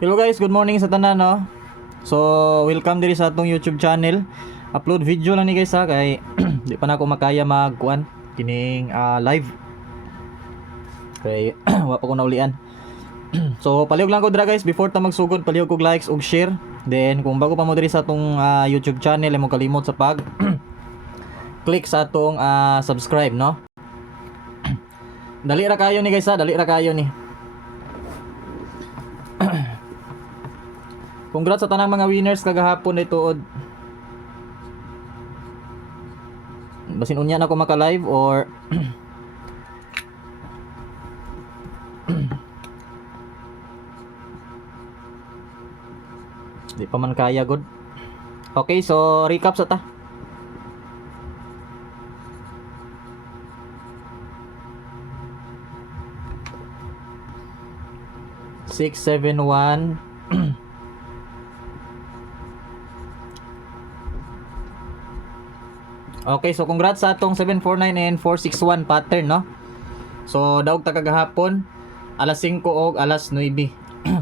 Hello guys, good morning sa tanan no. So, welcome diri sa atong YouTube channel. Upload video lang ni guys ha kay di pa na ako makaya magkuan kining live. Kay wa pa ko naulian. So, palihog lang ko dira guys before ta magsugod, palihog kog likes ug share. Then kung bago pa mo diri sa atong YouTube channel, imo kalimot sa pag click sa atong subscribe no. Dali ra kayo ni guys ha, dali ra kayo ni. Congrats sa tanang mga winners kagahapon ituod. Basin unya na ako maka-live or di pa man kaya good. Okay, so recap sa ta. Six, 7, 1. Okay, so congrats sa atong 749 and 461 pattern, no? So, daog ta kagahapon, alas 5 o alas 9.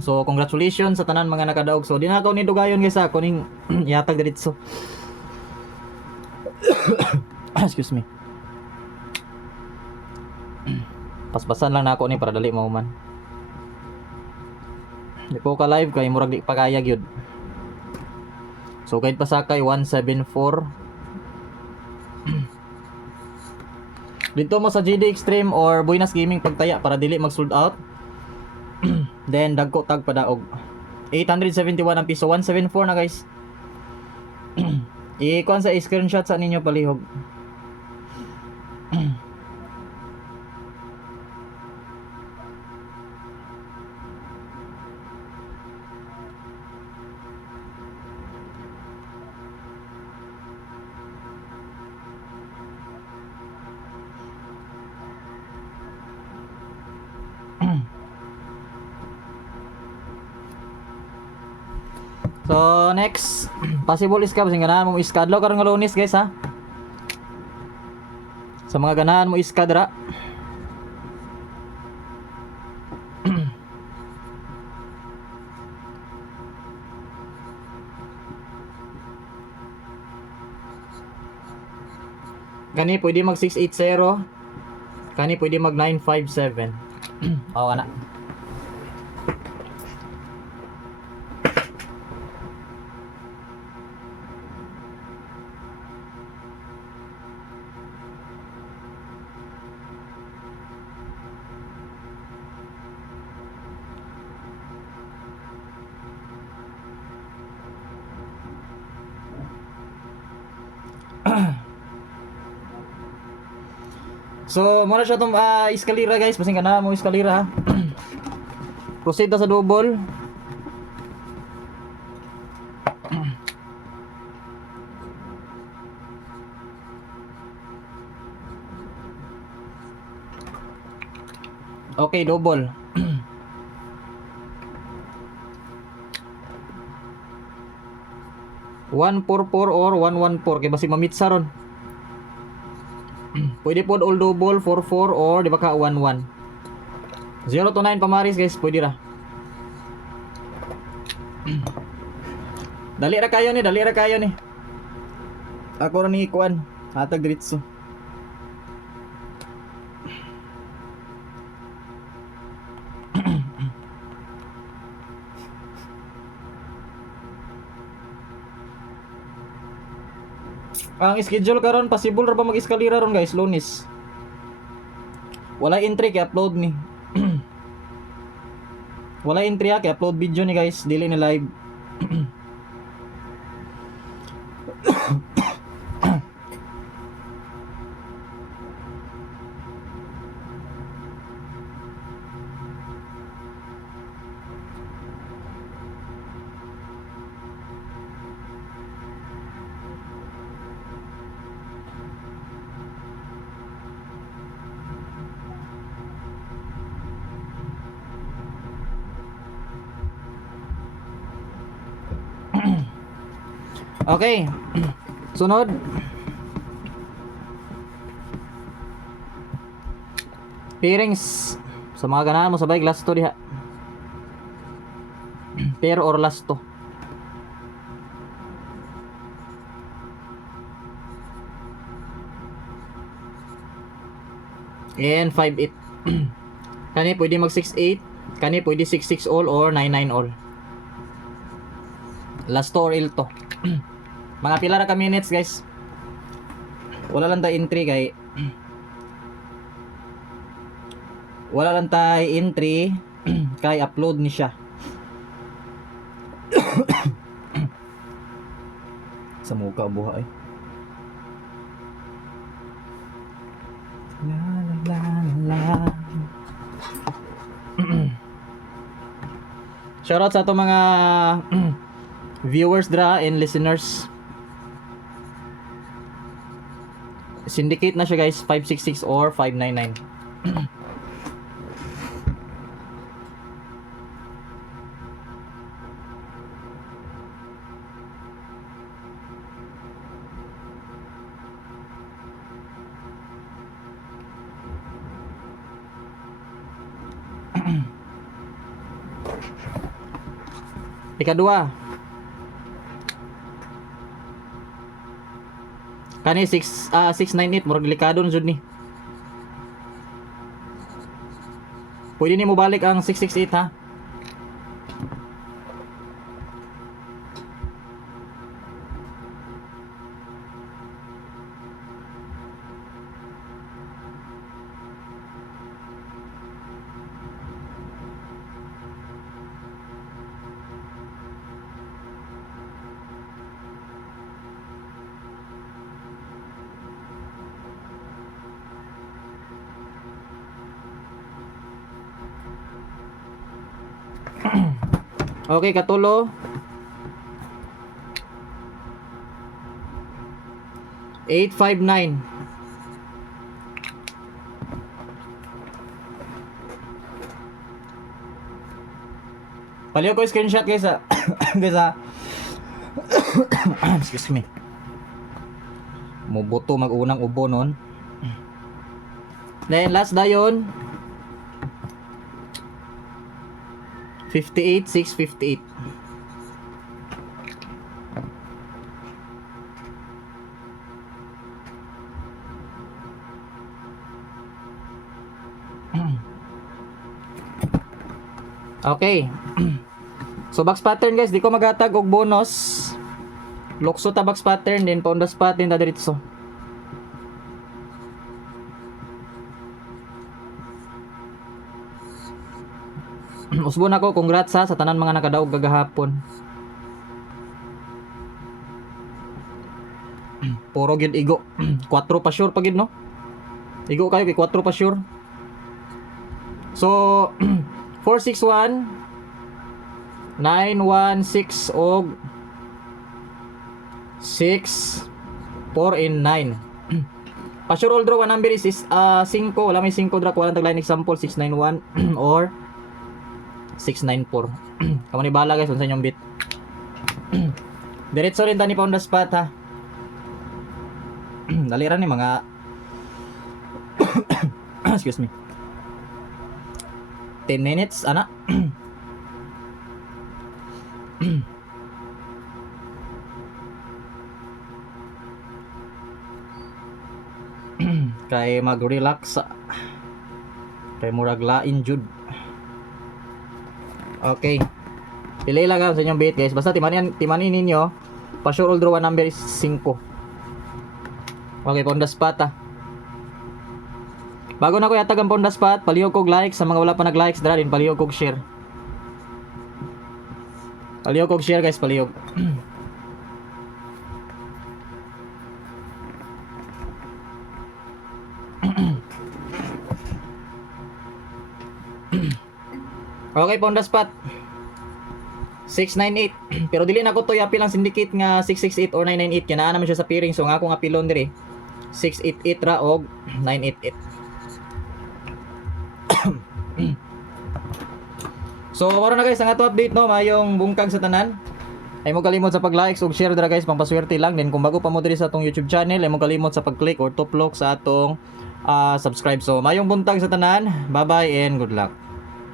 So, congratulations sa tanan mga nakadaog. So, di na ako ni dugayon guys ha, kuning yatag diretso. Excuse me. Paspasan lang na ako ni para dali mo man. Di ko ka live kay murag di pa kaya gyud. So, kahit pasakay 174. Dito mo sa GD Extreme or Buenas Gaming pagtaya para dili mag sold out. Then dagko tag padaog 871 ang piso, 174 na guys. I-kuan sa screenshot sa ninyo palihog. So next, possible is ka basing ganahan mo iska adlaw karon nga Lunes guys ha. Sa mga ganahan mo iska dira. Kani pwede mag 680. Kani pwede mag 957. Oh ana. So, muna siya itong eskalira guys. Basing ka na mo eskalira ha. Proceed na sa double. Okay, double. One four four or 114 kay basing mamitsa ron. Pwede po all double 44 or di ba ka 11. 0 to 9 pamaris guys, pwede ra. Dali ra kayo ni, dali ra kayo ni. Ako ra ni kuan, hatag diretso. Ang schedule karon possible ra ba mag-eskalira ron guys, Lunes. Wala entry kay upload ni. Wala entry kay upload video ni guys, dili ni live. Okay. Sunod. Pairings sa mga ganahan mo sabay glass to diha. pair or last to. And 5-8. Kani pwede mag 6-8, kani pwede 6-6 all or 9-9 all. Last to or ill to. Mga pila ra ka minutes guys. Wala lang tayo entry kay wala lang tayo entry kay upload ni siya. Sa mukha buhay. La la la la. Shoutout sa ato mga viewers dra and listeners. Syndicate na siya guys, 566 or 599. Ikadua. Kani 698 murag delikado na jud ni. Pwede ni mo balik ang 668 ha. Okay, katulo. 859. Paliw ko screenshot guys ha. Guys ha. Excuse me. Mubuto mag-unang ubo nun. Then last dayon 58, 658. Okay. So box pattern guys, di ko maghatag og bonus. Lukso ta box pattern din pa on the spot din ta diretso. Usbon ako, congrats sa tanan mga nakadaog kagahapon. Puro gyud igo. 4 pa sure pa gyud no. Igo kayo kay 4 pa sure. So 461 916 og 6 4 and 9. Pa sure all draw one number is 5. Wala may 5 draw, wala taglain example 691 or 694. Kamu ni bala guys, unsa inyong bit. Diretso rin tani pa on the spot ha. Dali ra ni mga excuse me. 10 minutes ana. Kay mag-relax kay murag lain jud. Okay. Delay lang sa inyong bait guys. Basta timanin ninyo. Pa sure all draw one number is 5. Okay, on the spot ha. Bago na ko yatag ang on the spot, palihog kog like sa mga wala pa nag-likes dra din, palihog kog share. Palihog kog share guys, palihog. Okay, on the spot 698. Pero dili na ko to yapil ang syndicate nga 668 or 998 kaya naa naman siya sa piring. So nga ako nga pilon diri 688 ra og 988. So maro na guys ang ato update no, mayong bungkag sa tanan. Ay mo kalimot sa pag-like ug share dira guys, pampaswerte lang. Then kung bago pa mo diri sa atong YouTube channel, ay mo kalimot sa pag-click or tuplok sa atong subscribe. So mayong buntag sa tanan. Bye bye and good luck.